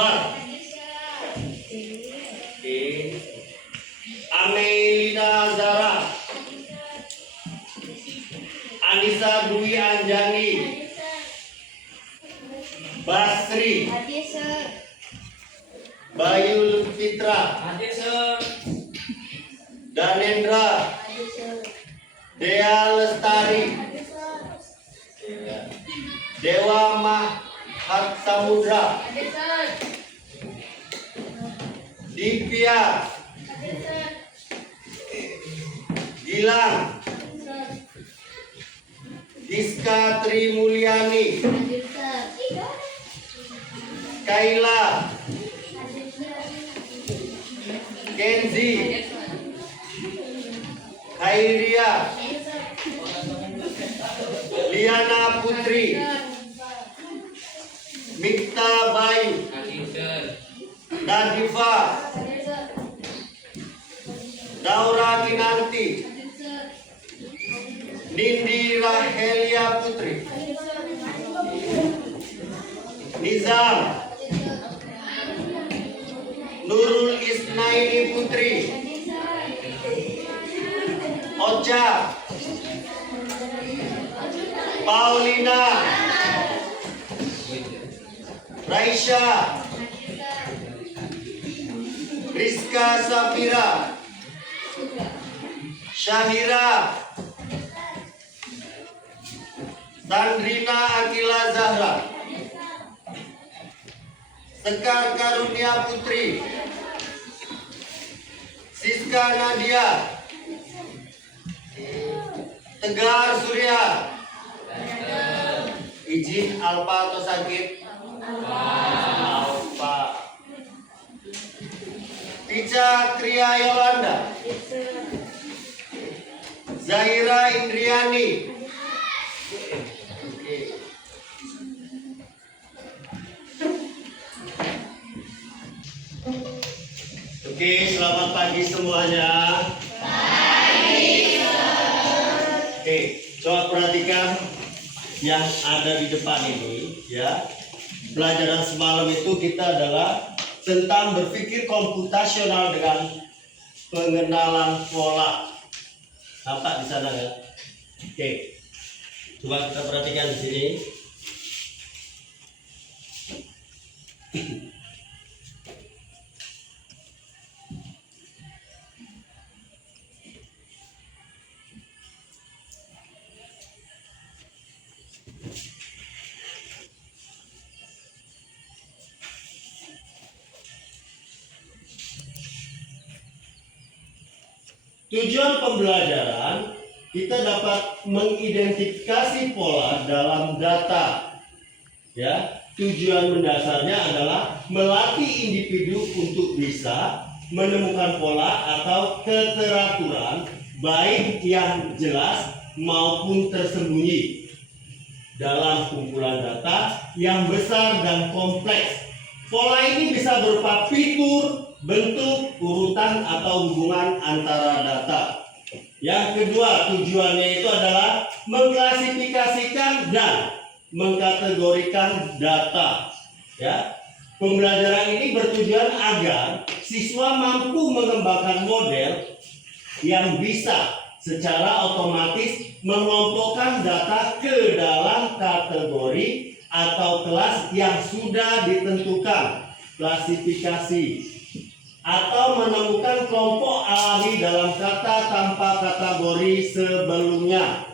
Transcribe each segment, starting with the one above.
Akbar. Oke. Amelina Zara. Anissa Dwi Anjani. Basri. Bayu Fitra. Danendra. Dea Lestari. Dewa Mahat Samudra. Divya. Gilang. Diska Tri Mulyani. Kaila. Kenzi. Khairia. Liana Putri. Mikta Bayu. Nadifa. Daura Kinanti. Nindi Rahelia Putri. Nizam. Nurul Isnaini Putri. Ocha. Paulina. Raisha. Rizka Safira. Syahira. Sandrina Akila Zahra. Sekar Karunia Putri. Siska Nadia. Tegar Surya. Izin alfa atau sakit? Alfa. Tica Tria Yolanda. Zahira Indriani. Oke, selamat pagi semuanya. Oke, coba perhatikan yang ada di depan ini, ya. Pelajaran semalam itu kita adalah tentang berpikir komputasional dengan pengenalan pola. Nampak di sana kan? Oke, coba kita perhatikan di sini. Tujuan pembelajaran, kita dapat mengidentifikasi pola dalam data. Ya, tujuan mendasarnya adalah melatih individu untuk bisa menemukan pola atau keteraturan baik yang jelas maupun tersembunyi dalam kumpulan data yang besar dan kompleks. Pola ini bisa berupa fitur, bentuk, urutan, atau hubungan antara data. Yang kedua, tujuannya itu adalah mengklasifikasikan dan mengkategorikan data. Ya, pembelajaran ini bertujuan agar siswa mampu mengembangkan model yang bisa secara otomatis mengelompokkan data ke dalam kategori atau kelas yang sudah ditentukan klasifikasi, atau menemukan kelompok alami dalam kata tanpa kategori sebelumnya.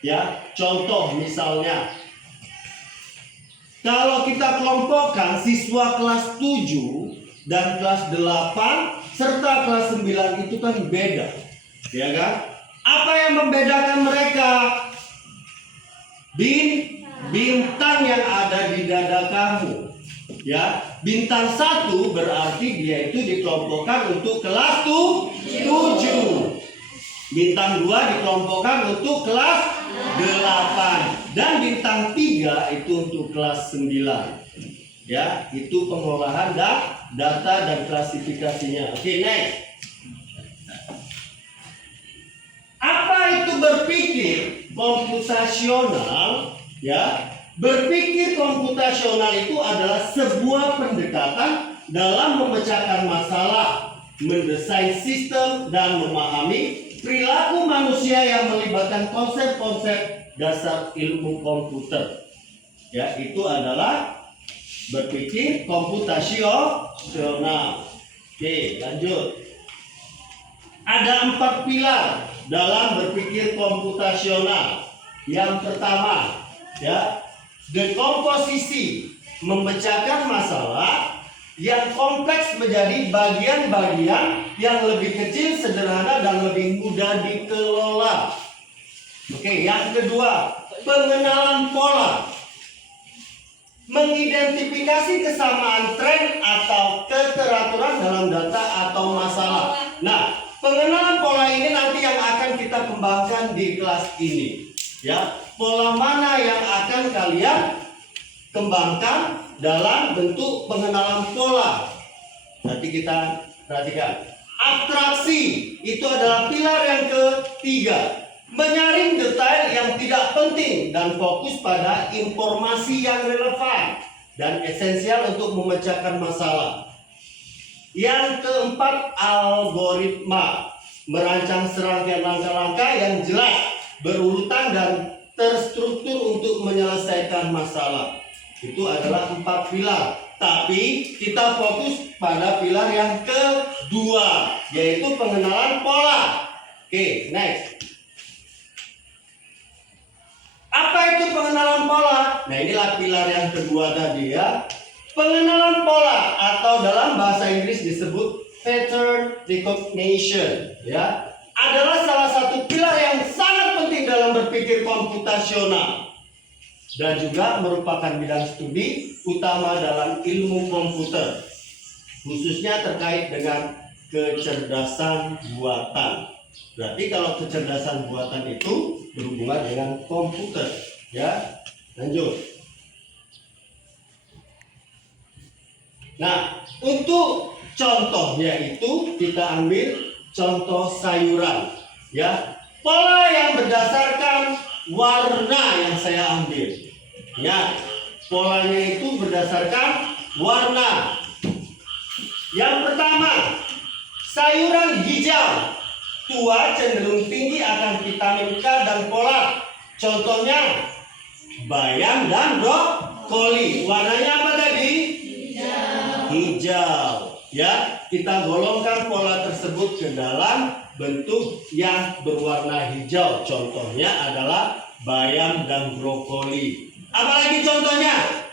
Ya, contoh misalnya, kalau kita kelompokkan siswa kelas 7 dan kelas 8 serta kelas 9 itu kan beda, ya kan? Apa yang membedakan mereka? Bintang yang ada di dada kamu. Ya, bintang 1 berarti dia itu dikelompokkan untuk kelas 7. Bintang 2 dikelompokkan untuk kelas 8. Dan bintang 3 itu untuk kelas 9. Ya, itu pengolahan data dan klasifikasinya. Oke, next. Apa itu berpikir komputasional? Ya, Berpikir komputasional itu adalah sebuah pendekatan dalam memecahkan masalah, mendesain sistem, dan memahami perilaku manusia yang melibatkan konsep-konsep dasar ilmu komputer. Ya, itu adalah berpikir komputasional. Oke, lanjut. Ada 4 pilar dalam berpikir komputasional. Yang pertama, ya, dekomposisi, memecahkan masalah yang kompleks menjadi bagian-bagian yang lebih kecil, sederhana, dan lebih mudah dikelola. Oke, yang kedua, pengenalan pola, mengidentifikasi kesamaan tren atau keteraturan dalam data atau masalah. Nah, pengenalan pola ini nanti yang akan kita kembangkan di kelas ini. Ya, pola mana yang akan kalian kembangkan dalam bentuk pengenalan pola? Nanti kita perhatikan. Abstraksi itu adalah pilar yang ketiga. Menyaring detail yang tidak penting dan fokus pada informasi yang relevan dan esensial untuk memecahkan masalah. Yang keempat, algoritma, merancang serangkaian langkah-langkah yang jelas, berurutan, dan terstruktur untuk menyelesaikan masalah. Itu adalah 4 pilar. Tapi kita fokus pada pilar yang kedua, yaitu pengenalan pola. Oke, next. Apa itu pengenalan pola? Nah, inilah pilar yang kedua tadi, ya. Pengenalan pola atau dalam bahasa Inggris disebut pattern recognition, ya, adalah salah satu pilar yang sangat penting dalam berpikir komputasional dan juga merupakan bidang studi utama dalam ilmu komputer, khususnya terkait dengan kecerdasan buatan. Berarti kalau kecerdasan buatan itu berhubungan dengan komputer, ya. Lanjut. Nah, untuk contohnya itu kita ambil contoh sayuran, ya. Pola yang berdasarkan warna yang saya ambil. Ya, polanya itu berdasarkan warna. Yang pertama, sayuran hijau tua cenderung tinggi akan vitamin K dan folat. Contohnya bayam dan brokoli. Warnanya apa tadi? Hijau. Ya, kita golongkan pola tersebut ke dalam bentuk yang berwarna hijau. Contohnya adalah bayam dan brokoli. Apalagi contohnya?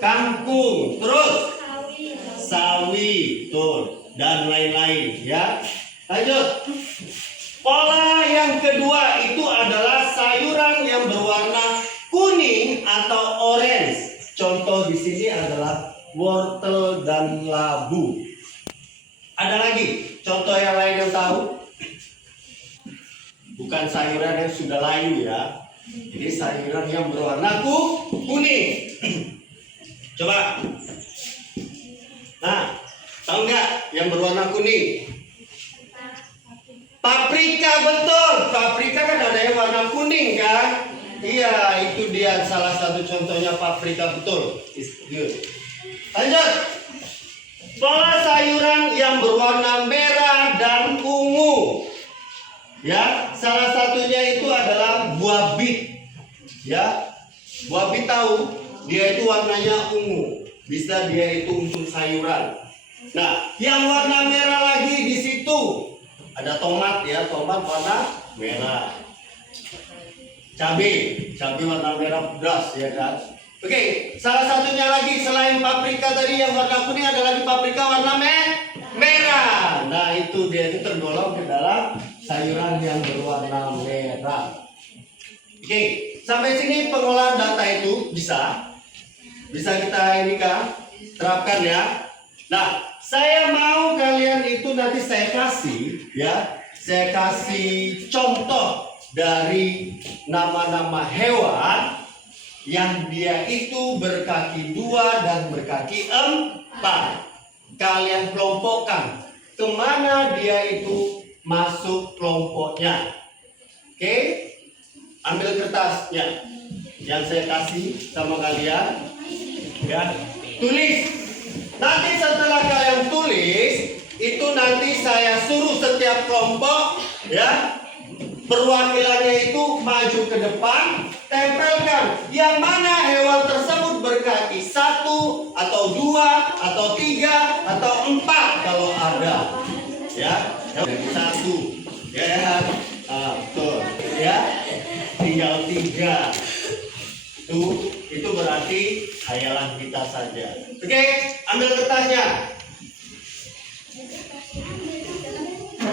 Kangkung, terus sawi, tuh, dan lain-lain, ya. Lanjut. Pola yang kedua itu adalah sayuran yang berwarna kuning atau orange. Contoh di sini adalah wortel dan labu. Ada lagi contoh yang lain yang tahu? Bukan sayuran yang sudah layu, ya. Ini sayuran yang berwarna kuning. Coba. Nah, tahu nggak yang berwarna kuning? Paprika, betul. Paprika kan ada yang warna kuning, kan? Iya, itu dia salah satu contohnya paprika, betul. Lanjut. Pola sayuran yang berwarna merah dan ungu. Ya, salah satunya itu adalah buah bit. Ya, buah bit tahu, dia itu warnanya ungu. Bisa dia itu unsur sayuran. Nah, yang warna merah lagi di situ ada tomat, ya, tomat warna merah. Cabai warna merah pedas, ya kan? Oke, salah satunya lagi selain paprika tadi yang warna kuning, ada lagi paprika warna merah. Nah, itu dia itu tergolong ke dalam sayuran yang berwarna merah. Oke, sampai sini pengolahan data itu bisa kita ini kan terapkan, ya. Nah, saya mau kalian itu nanti saya kasih contoh dari nama-nama hewan yang dia itu berkaki 2 dan berkaki 4. Kalian kelompokkan kemana dia itu masuk kelompoknya. Oke, ambil kertasnya. yang saya kasih sama kalian, ya, tulis. Nanti setelah kalian tulis, itu nanti saya suruh setiap kelompok, ya, perwakilannya itu maju ke depan, tempelkan yang mana hewan tersebut berkaki 1 atau 2 atau 3 atau 4 kalau ada, ya, 1, ya, tuh, ya, tinggal 3. Itu berarti khayalan kita saja. Oke, ambil kertasnya.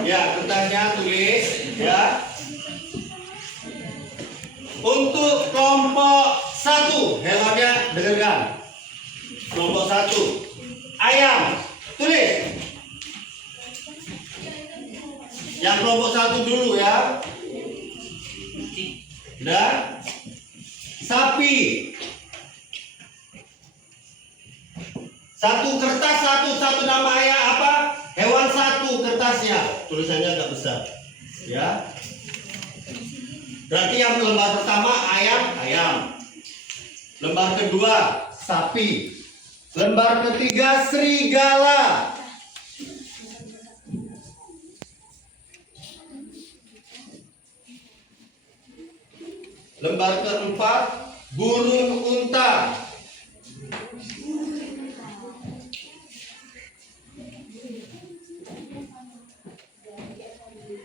Ya, kertasnya tulis, ya. Untuk kelompok 1, hewannya dengarkan. Kelompok 1, ayam, tulis. Yang kelompok 1 dulu, ya. Udah. Sapi. 1 kertas, satu nama ayam apa? Hewan 1 kertasnya. Tulisannya agak besar, ya. Berarti yang lembar pertama ayam. Lembar kedua sapi. Lembar ketiga serigala. Lembar keempat burung unta.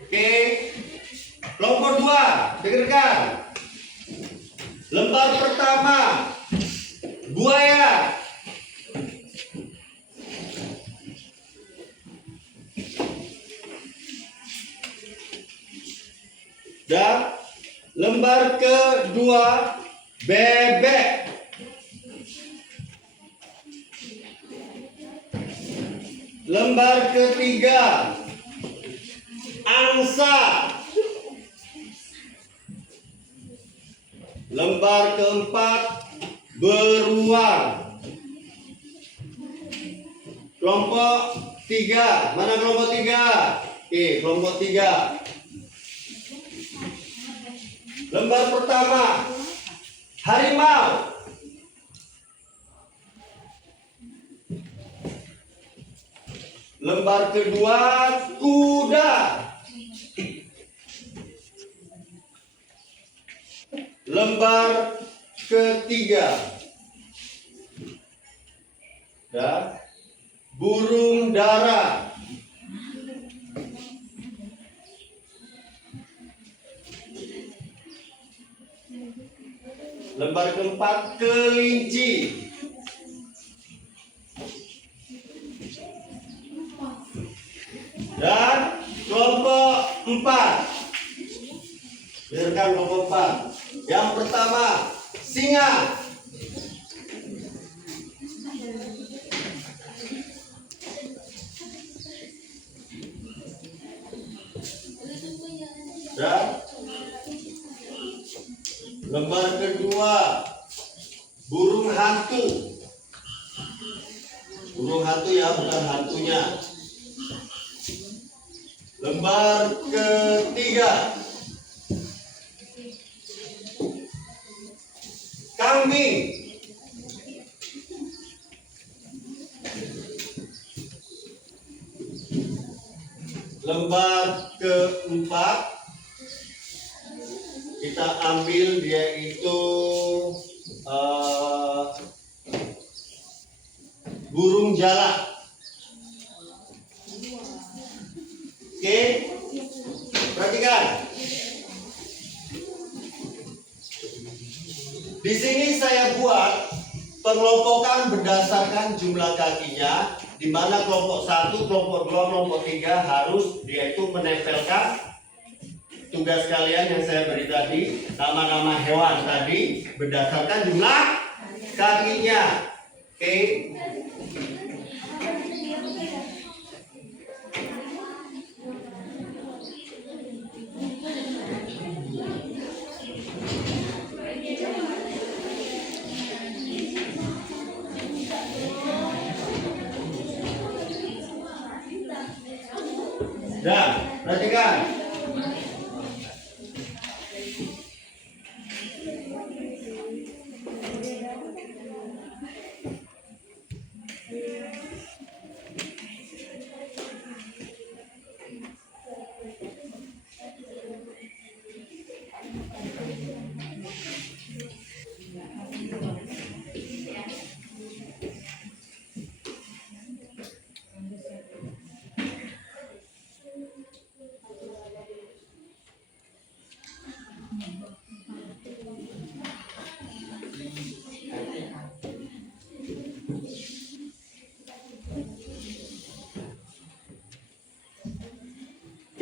Oke. Kelompok 2, dengarkan. Lembar pertama buaya. Dan lembar kedua bebek. Lembar ketiga angsa. Lembar keempat beruang. Kelompok 3, mana kelompok 3? Oke, kelompok 3. Lembar pertama harimau. Lembar kedua kuda. Lembar ketiga, ya, burung dara. Lembar keempat kelinci. Dan kelompok 4. Dengarkan kelompok 4. Yang pertama singa. Dan lembar kedua burung hantu. Burung hantu, ya, bukan hantunya. Lembar ketiga kambing. Lembar keempat kita ambil dia itu burung jalak. Oke, perhatikan. Di sini saya buat pengelompokan berdasarkan jumlah kakinya, di mana kelompok 1, kelompok 2, kelompok 3 harus dia itu menempelkan tugas kalian yang saya beri tadi, nama-nama hewan tadi berdasarkan jumlah kakinya. Oke. Dan perhatikan.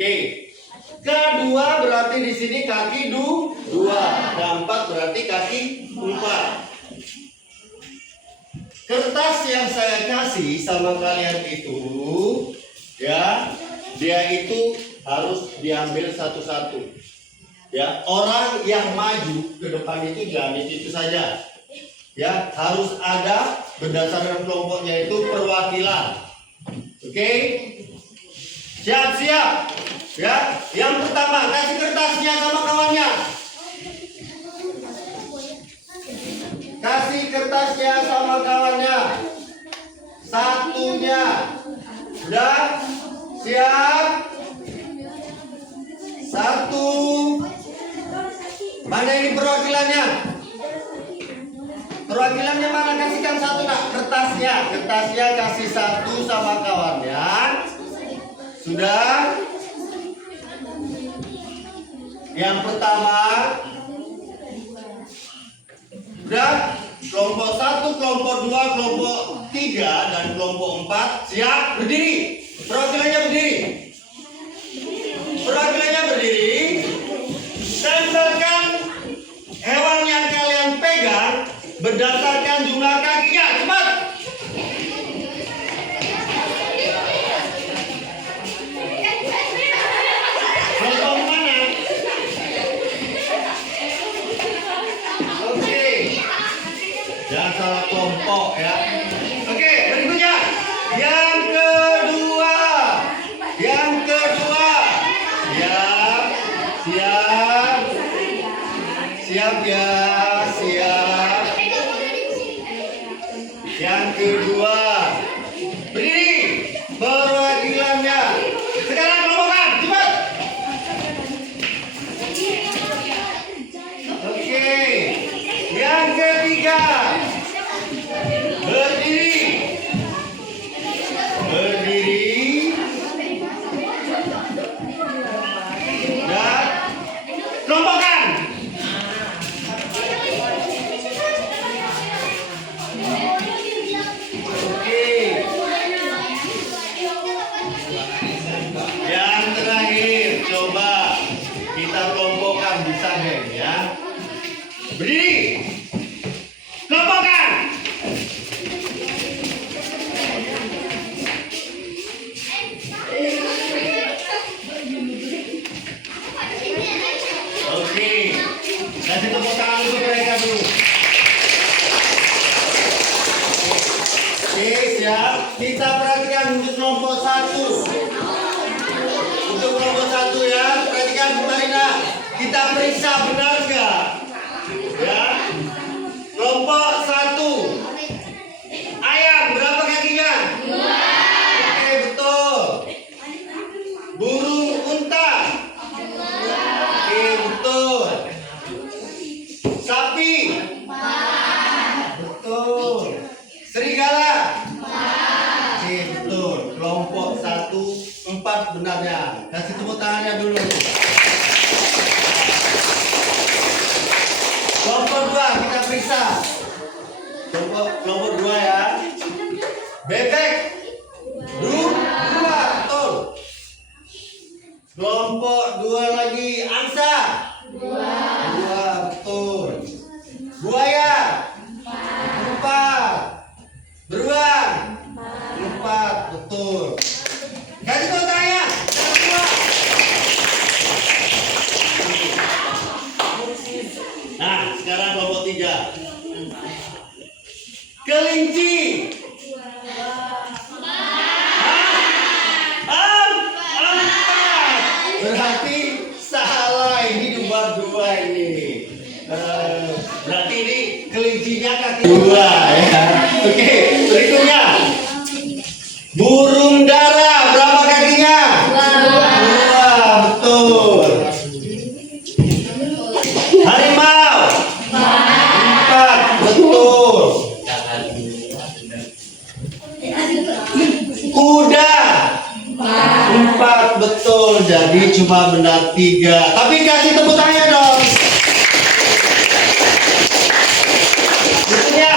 Oke. Kedua berarti di sini kaki dua. Dan 4 berarti kaki 4. Kertas yang saya kasih sama kalian itu, ya, dia itu harus diambil satu-satu. Ya, orang yang maju ke depan itu diambil itu saja. Ya, harus ada berdasarkan kelompoknya itu perwakilan. Oke? Siap-siap. Ya, yang pertama kasih kertasnya sama kawannya. Kasih kertasnya sama kawannya. Satunya. Sudah? Siap? Satu. Mana ini perwakilannya? Perwakilannya mana? Kasihkan satu nak. Kertasnya. Kertasnya kasih satu sama kawannya. Sudah? Yang pertama. Sudah? Kelompok 1, kelompok 2, kelompok 3, dan kelompok 4. Siap? Berdiri. Perwakilannya berdiri. Perwakilannya berdiri. Tempelkan hewan yang kalian pegang berdasarkan jumlah kakinya. Cepat. Kelompok mana? Oke. Jangan salah kelompok ya. Oke, berikutnya. Yang kedua. Yang kedua. Siap. Siap. Siap ya. Siap. Yang kedua. Berdiri. Perwakilannya. Sekarang kelompokkan. Cepat. Oke. Yang ketiga. Berdiri. Berdiri. Dan kelompokkan. Oke. Yang terakhir, coba kita kelompokkan bisa Hen ya. Berdiri. Kelompokkan. Oke. Kasih tepuk tangan untuk mereka dulu. Oke, siap. Kita perhatikan untuk kelompok 1. Untuk kelompok 1 ya, perhatikan Marina. Kita periksa benar nggak? Ya. Kelompok 1. Ayam berapa kakinya? 2. Oke, betul. Burung unta. 2. Oke, betul. Sapi. 4. Betul. Serigala. 4. Oke, betul. Kelompok 1, 4 benarnya. Kasih tepuk tangannya dulu. Kelompok 2 kita periksa. Kelompok 2 ya. Bebek. 2. Betul. Kelompok 2 lagi. Angsa. 2. Betul. Buaya. 4. Beruang. 4. Betul. Kasih tepuk tangannya. Nah, sekarang kelompok 3. Kelinci. 4. Berarti salah, ini nomor 2 ini. Berarti ini kelincinya kaki 2 ya. Oke, berikutnya. Burung dara berapa kakinya? 2. Betul. Harimau. 4. Betul. Kuda. 4. Betul. Jadi cuma benar 3. Tapi kasih tepuk tangannya dong. Berikutnya.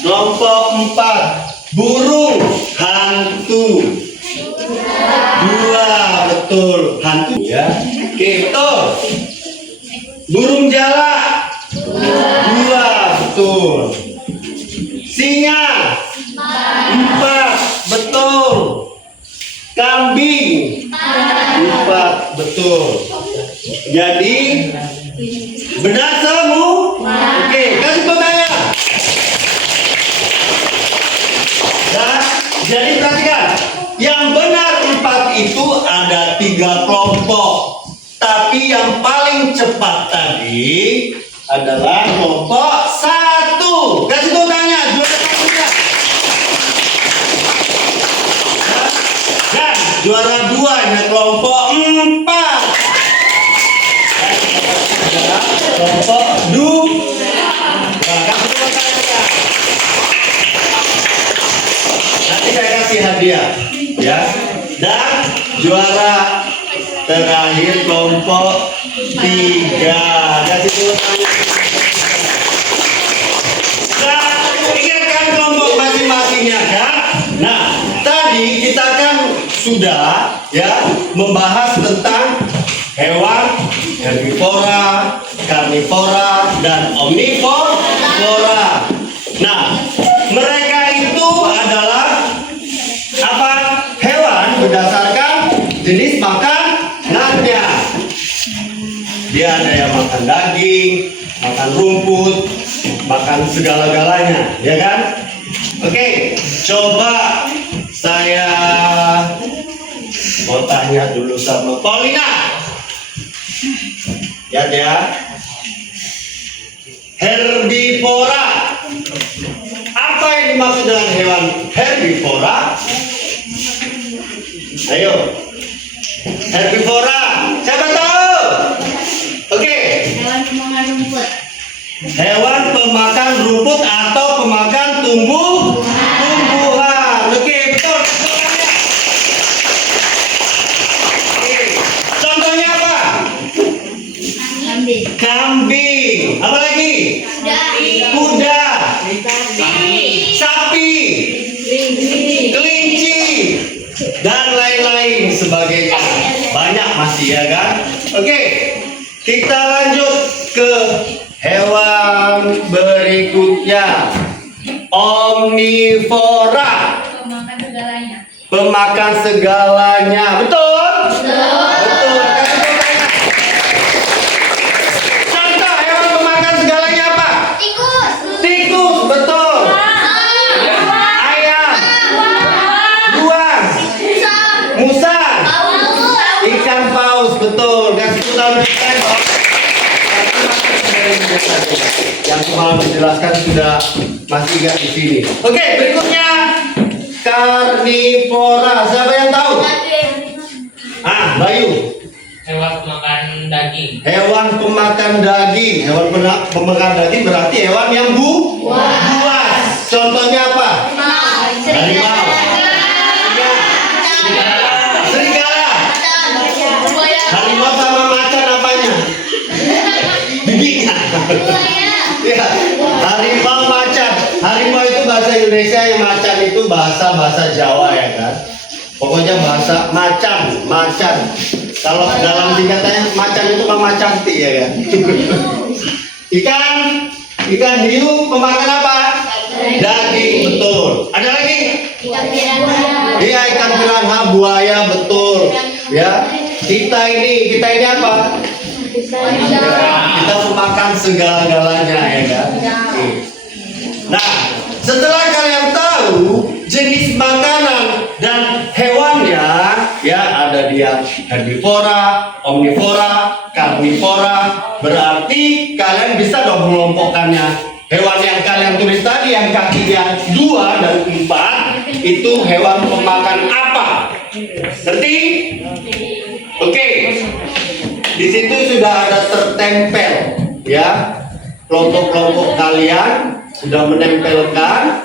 Kelompok 4. Burung hantu. 2. betul. Hantu ya. Oke, betul. Burung jalak. 2, betul. Singa. 4, betul. Kambing. 4, betul. Jadi benar semua. Oke, kasih pertanyaan. Nah, jadi perhatikan, yang benar 4 itu ada 3 kelompok. Tapi yang paling cepat tadi adalah kelompok 1. Kasih tanya, juara 1-nya. Dan juara 2-nya kelompok 4. Kelompok 2. Nanti saya kasih hadiah, ya. Dan juara terakhir kelompok 3. Kasih tepuk tangan. Nah, ingatkan kelompok masing-masingnya kan. Nah, tadi kita kan sudah ya membahas tentang hewan herbivora, karnivora, dan omnivora. Nah, mereka itu adalah apa? Hewan berdasarkan jenis makanannya. Dia ada yang makan daging, makan rumput, makan segala-galanya, ya kan? Oke, coba saya mau tanya dulu sama Paulina. Ya, herbivora. Apa yang dimaksud dengan hewan herbivora? Ayo, herbivora. Siapa tahu? Oke. Hewan pemakan rumput. Hewan pemakan rumput atau pemakan tumbuhan. Oke, betul. Oke. Contohnya apa? Kambing. Kambing. Apa lagi? Kuda. Sapi. Kelinci. Dan lain-lain sebagainya. Banyak masih ya kan? Oke. Kita lanjut ke hewan berikutnya. Omnivora. Pemakan segalanya. Pemakan segalanya. Betul? Betul. Contoh hewan pemakan segalanya apa? Tikus. Tikus. Betul. Ayam. Buas. Musang. Ikan paus. Betul. Kasih tepuk tangan. Yang kemarin menjelaskan sudah masih nggak di sini. Oke, berikutnya karnivora. Siapa yang tahu? Bayu. Hewan pemakan daging. Hewan pemakan daging. Hewan pemakan daging berarti hewan yang buas. Contohnya apa? Harimau. Serigala. Harimau sama macan apanya? Bibinya. Ya, harimau macan. Harimau itu bahasa Indonesia, yang macan itu bahasa Jawa ya kan. Pokoknya bahasa macan. Kalau dalam singkatannya macan itu mama cantik ya kan. Ikan hiu pemakan apa? Daging, betul. Ada lagi? Iya, ikan piranha, buaya, betul. Ya, kita ini apa? Kita memakan segala-galanya ya kan. Nah, setelah kalian tahu jenis makanan dan hewannya, ya ada dia herbivora, omnivora, karnivora, berarti kalian bisa dong mengelompokkannya. Hewan yang kalian tulis tadi yang kakinya 2 dan 4 itu hewan pemakan apa? Ngerti? Oke. Di situ sudah ada tertempel, ya. Kelompok-kelompok kalian sudah menempelkan.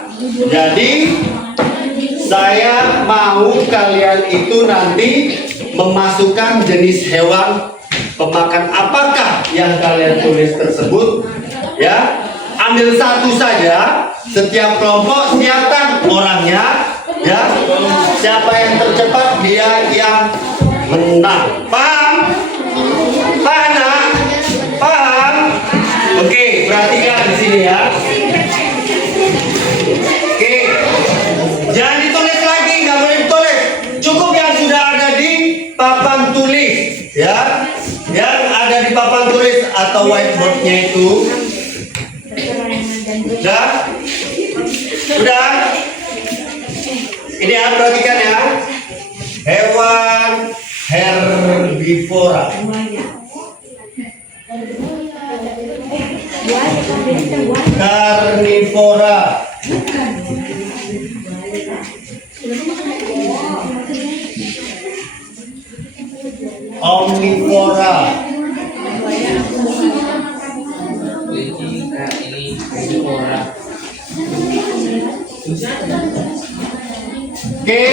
Jadi saya mau kalian itu nanti memasukkan jenis hewan pemakan apakah yang kalian tulis tersebut, ya. Ambil satu saja, setiap kelompok siapkan orangnya, ya. Siapa yang tercepat dia yang menang. Paham? Paham nak? Paham? Oke, perhatikan di sini ya. Oke, jangan ditulis lagi, nggak boleh ditulis. Cukup yang sudah ada di papan tulis, ya. Yang ada di papan tulis atau whiteboardnya itu. Sudah? Sudah? Ini ya, perhatikan ya. Hewan herbivora. Karnivora. Omnivora. Ini orang. Oke.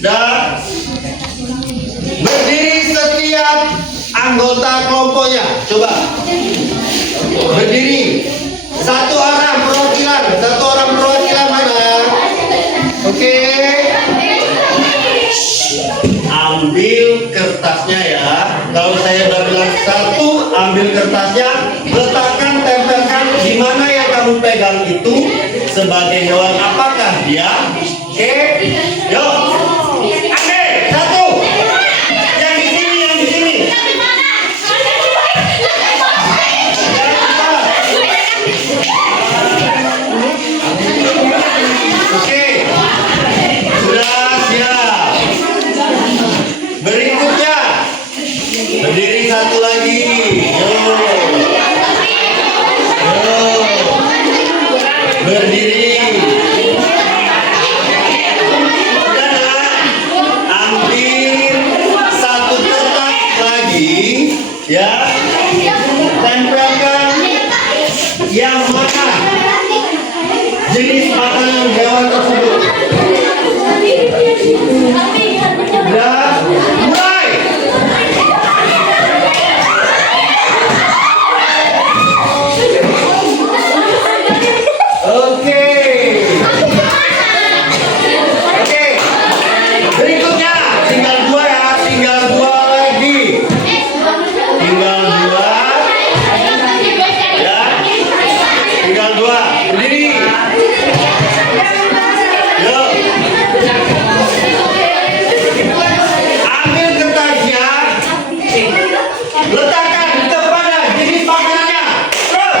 Dan berdiri setiap anggota kelompoknya. Coba berdiri. Satu orang perwakilan mana? Oke. Ambil kertasnya ya. Kalau saya udah bilang satu, ambil kertasnya, letakkan, tempelkan di mana yang kamu pegang itu sebagai hewan apakah dia? Oke. Yuk. Oke, satu. Yang di sini. Oke. Sudah siap. Berikutnya. Berdiri satu lagi. Berdiri. Ya, tempelkan yang mana jenis makanan hewan tersebut. Dan mulai. Oke. Berikutnya tinggal dua ya, tinggal dua lagi. Tinggal dua. Berdiri. Yuk. Ambil kertasnya. Letakkan kepada jenis makanannya. Terus.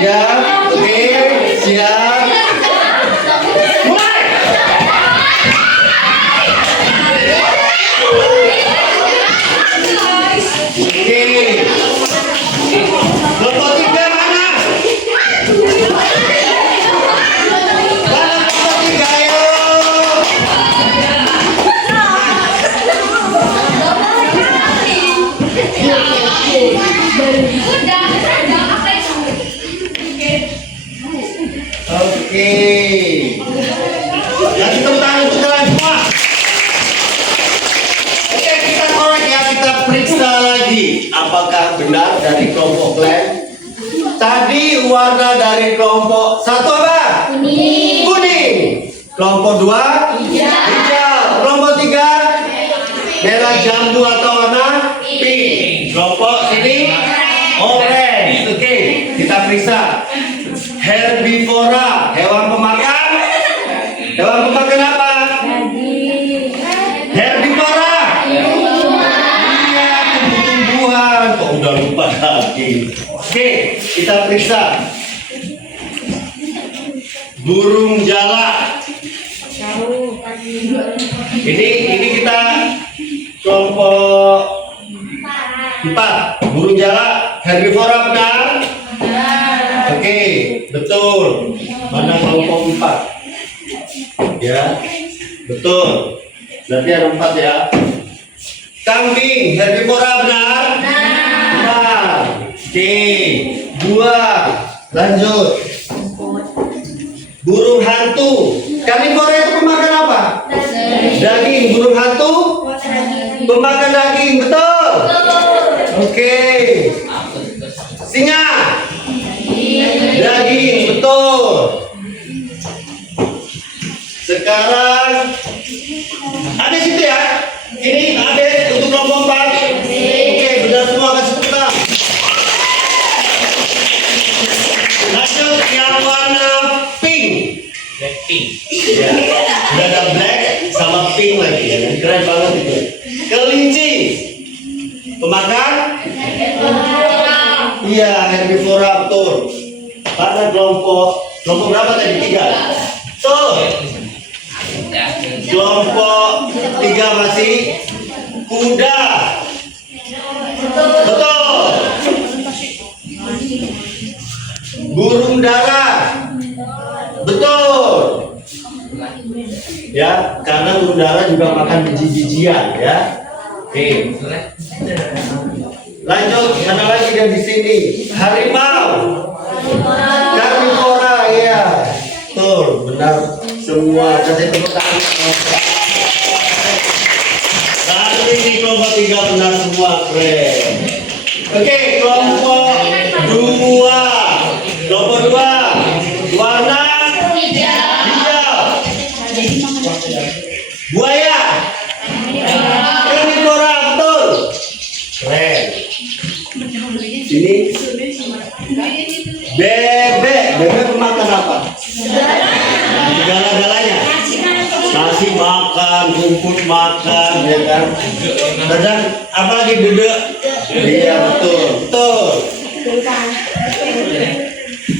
Siap, oke, siap. Mulai. Oke. Kelompok tiga mana? Mana kelompok tiga, ayo. Oke. Kasih tepuk tangan untuk kalian semua. Oke, kita korek ya, kita periksa lagi. Apakah benar dari kelompok kalian? Tadi warna dari kelompok satu apa? Kuning. Kuning. Kelompok dua? Hijau. Kelompok tiga? Merah jambu atau warna? Pink. Kelompok ini? Orange. Oke, kita periksa. Herbivora, hewan pemakan. Hewan pemakan apa? Herbivora. Iya, tumbuh-tumbuhan. Kok udah lupa lagi? Oke, kita periksa. Burung jalak. Ini kita kelompok 4. Burung jalak herbivora benar? Oke, betul. Mana kelompok 4? Betul. Berarti ada 4 ya. Kambing, herbivora benar? Benar. Oke. 2. Lanjut. Burung hantu. Karnivora itu pemakan apa? Daging. Burung hantu pemakan daging. Betul. Oke. Singa. Daging. Betul. Sekarang ada situ ya. Ini ada untuk kelompok 4. Oke, benar semua, kasih tepuk tangan. Lanjut yang warna pink. Blackpink. Ya, udah ada black sama pink lagi ya. Keren banget itu. Kelinci. Pemakan? Iya, herbivora betul. Karena kelompok berapa tadi? 3. Betul. Kelompok 3 masih kuda. Betul. Burung dara. Betul. Ya, karena burung dara juga makan biji-bijian ya. Oke. Lanjut, mana lagi dari sini? Harimau. Karnivora ya. Betul, benar semua. Kasih tepuk tangan. Lalu ini kelompok 3 benar semua, keren. Oke, kelompok 2. Kelompok 2 warna hijau. Buaya. Karnivora betul. Keren. Ini bebek. Bebek pemakan apa? Segala-galanya. Nasi makan, rumput makan, ya kan? Kadang apa lagi dedek? Iya betul, betul.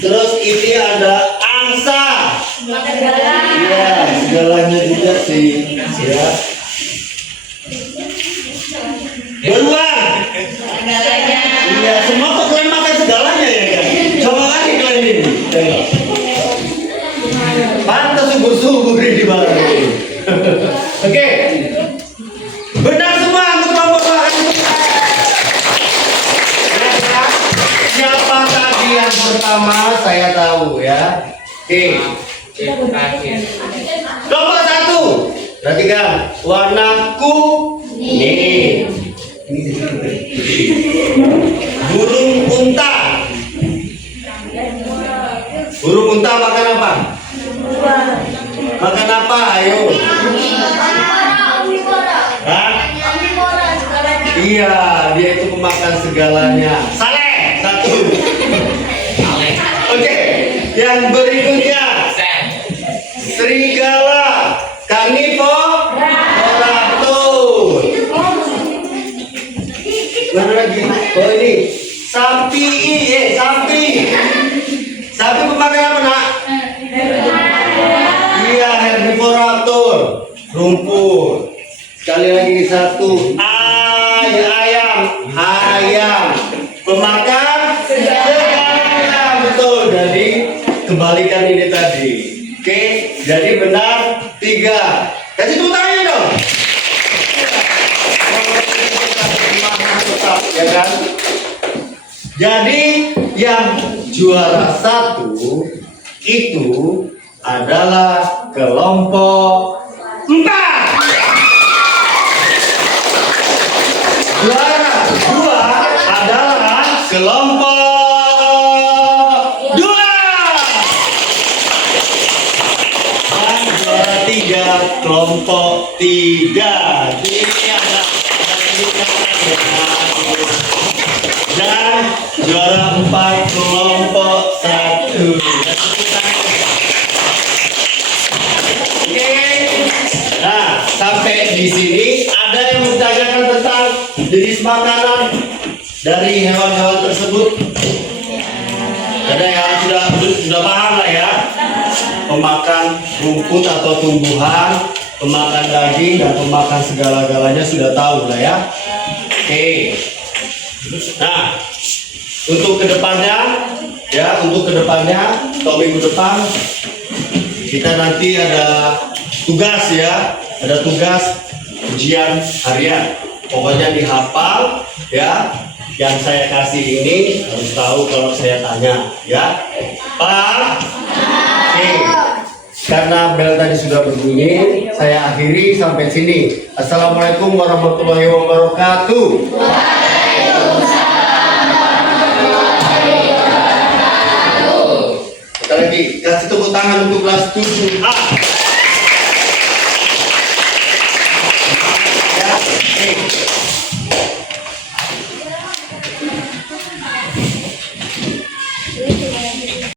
Terus ini ada angsa. Iya, segalanya juga sih. Ya. Beruang. Iya, semua kok kalian makan segalanya ya kan? Coba lagi kalian ini. Tengok. Pantas subur-subur di bawah ini. Oke. Benar semua untuk kelompok siapa tadi yang pertama saya tahu ya. Oke. Kelompok 1. Perhatikan warna kuning. Burung unta. Burung unta makan apa? Makan apa? Ayo. Hah? Iya, dia itu pemakan segalanya. Saleh. 1. Oke. Yang berikutnya serigala. Karnivora. Betul. Mana lagi? Oh ini sapi. Sapi. Sapi pemakan apa nak? Iya, herbivora betul. Rumput. Sekali lagi 1. Ayam. Pemakan segala. Betul. Jadi kembalikan ini tadi. Oke, jadi benar 3. Kasih tepuk tangan dong. Tetap, ya kan? Jadi yang juara 1 itu adalah kelompok 4. Juara 2 adalah kelompok 2. Dan juara 3 kelompok 3. Ini ada dan juara 4 kelompok 1. Oke. Nah, sampai di sini ada yang menanyakan tentang jenis makanan dari hewan-hewan tersebut. Ada yang sudah paham lah ya. Pemakan rumput atau tumbuhan, pemakan daging dan pemakan segala-galanya sudah tahu lah ya. Oke. Nah, untuk kedepannya atau minggu depan kita nanti ada tugas ya. Ada tugas ujian harian. Pokoknya dihafal ya. Yang saya kasih ini harus tahu kalau saya tanya ya. Pak? Oke. Karena bel tadi sudah berbunyi, saya akhiri sampai sini. Assalamualaikum warahmatullahi wabarakatuh. Kita lagi kasih tepuk tangan untuk kelas 7A.